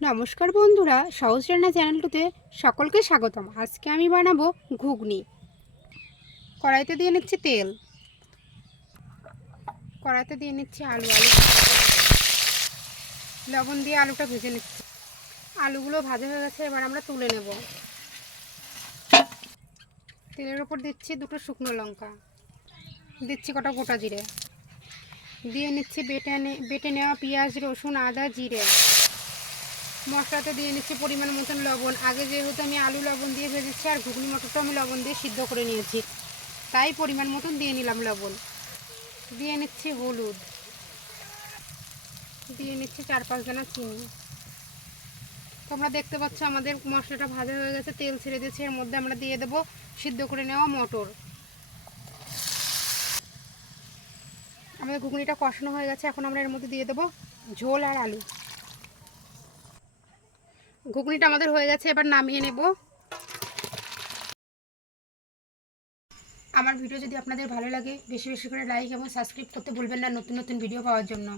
নমস্কার বন্ধুরা, সহজ রান্না চ্যানেলটিতে সকলকে স্বাগতম। আজকে আমি বানাবো ঘুগনি। কড়াইতে দিয়ে নিচ্ছি তেল, কড়াইতে দিয়ে নিচ্ছি আলু, লবণ দিয়ে আলুটা ভেজে নিচ্ছি। আলুগুলো ভাজা হয়ে গেছে, এবার আমরা তুলে নেব। তেলের উপর দিচ্ছি দুটো শুকনো লঙ্কা, দিচ্ছি কটা গোটা জিরে, দিয়ে নিচ্ছি বেটে নেওয়া পেঁয়াজ, রসুন, আদা, জিরে। মশলাতে দিয়ে নিচ্ছি পরিমাণ মতন লবণ। আগে যেহেতু আমি আলু লবণ দিয়ে ভেজেছি আর ঘুগনি মটরটা আমি লবণ দিয়ে সিদ্ধ করে নিয়েছি, তাই পরিমাণ মতন দিয়ে নিলাম লবণ। দিয়ে নিচ্ছি হলুদ, দিয়ে নিচ্ছি 4-5 দানা চিনি। তোমরা দেখতে পাচ্ছ আমাদের মশলাটা ভাজা হয়ে গেছে, তেল ছেড়ে দিয়েছে। এর মধ্যে আমরা দিয়ে দেবো সিদ্ধ করে নেওয়া মটর। আমাদের ঘুগনিটা কষানো হয়ে গেছে, এখন আমরা এর মধ্যে দিয়ে দেবো ঝোল আর আলু। ঘুগনিটা আমাদের হয়ে গেছে, এবার নামিয়ে নেব। আমার ভিডিও যদি আপনাদের ভালো লাগে বেশি বেশি করে লাইক এবং সাবস্ক্রাইব করতে ভুলবেন না নতুন নতুন ভিডিও পাওয়ার জন্য।